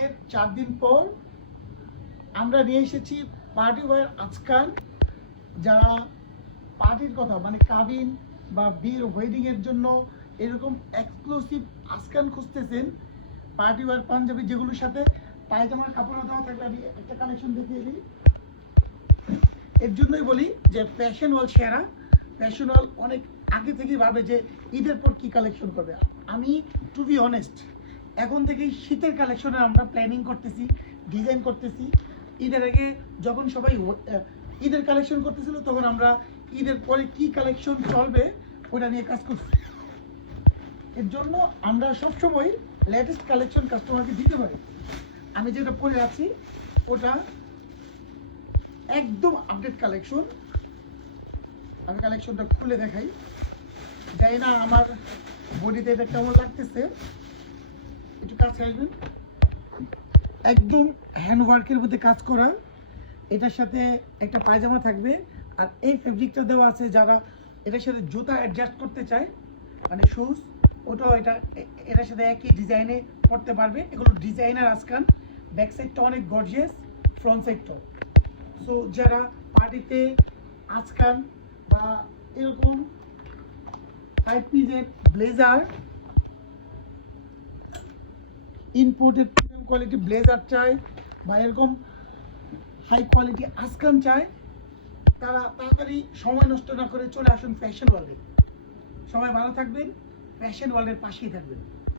বিয়ের 4 দিন পর আমরা নিয়ে এসেছি পার্টি ওয়্যার আজকাল। যারা পার্টির কথা মানে কাবিন বা বিয়ের ওয়েডিংয়ের জন্য এরকম এক্সক্লুসিভ আজকাল খুঁজতেছেন, পার্টি ওয়্যার পাঞ্জাবি যেগুলোর সাথে পায়জামার কাপড় দেওয়া থাকবে, আমি একটা কালেকশন দেখিয়ে দিই। এর জন্যই বলি যে ফ্যাশন ওয়াল সেরা। ফ্যাশন ওয়াল অনেক আগে থেকেই ভাবে যে ঈদের পর কী কালেকশন করবে। আমি টু বি অনেস্ট, এখন থেকেই শীতের কালেকশনের আমরা প্ল্যানিং করতেছি, ডিজাইন করতেছি। ঈদের আগে যখন সবাই ঈদের কালেকশন করতেছিল, তখন আমরা ঈদের পরে কি কালেকশন চলবে ওটা নিয়ে কাজ করছি। এর জন্য আমরা সবসময় লেটেস্ট কালেকশন কাস্টমারকে দিতে পারি। আমি যেটা পরে আছি ওটা একদম আপডেট কালেকশন। আমি কালেকশনটা খুলে দেখাই, জানি না আমার বডিতে এটা কেমন লাগতেছে, একটু কাছে আসবেন। একদম হ্যান্ড ওয়ার্কের মধ্যে কাজ করা, এটার সাথে একটা পায়জামা থাকবে। আর এই ফেব্রিকটা দেওয়া আছে, যারা এটার সাথে জুতা অ্যাডজাস্ট করতে চায় মানে শুজ, ওটাও এটার সাথে একই ডিজাইনে করতে পারবে। এগুলো ডিজাইনার আজকাল। ব্যাক সাইডটা অনেক গর্জিয়াস, ফ্রন্ট সাইডটা। সো যারা পার্টিতে আজকাল বা এরকম 5 পিসের ব্লেজার, ইম্পোর্টেড কোয়ালিটি ব্লেজার চায় বা এরকম হাই কোয়ালিটি আজকাল চায়, তারা তাড়াতাড়ি সময় নষ্ট না করে চলে আসুন ফ্যাশন ওয়ার্ল্ডে। সবাই ভালো থাকবেন, ফ্যাশন ওয়ার্ল্ডের পাশেই থাকবেন।